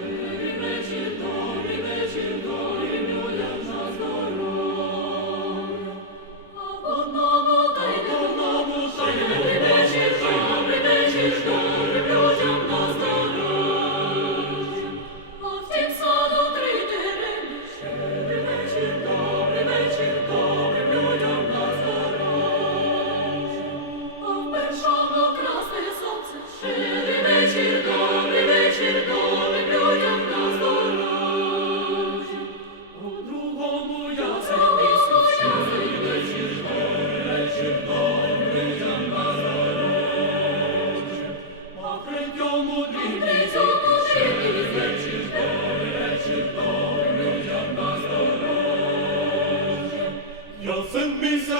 see.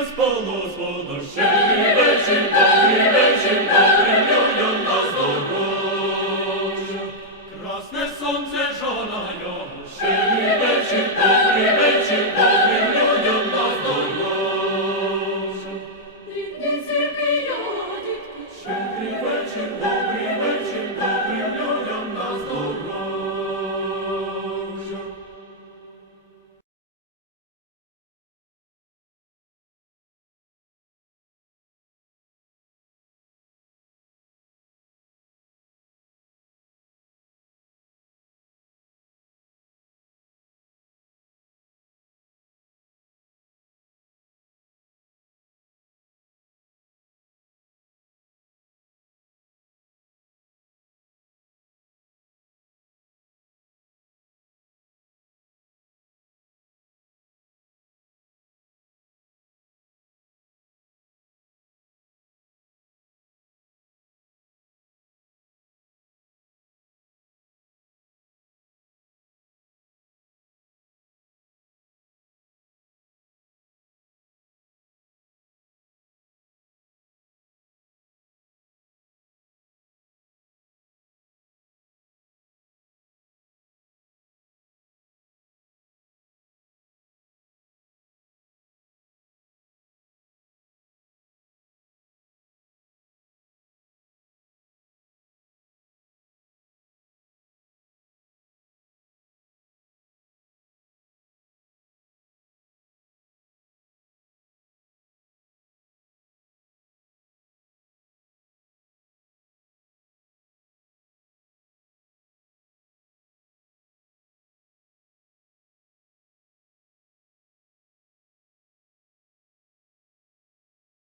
Не спало, ще.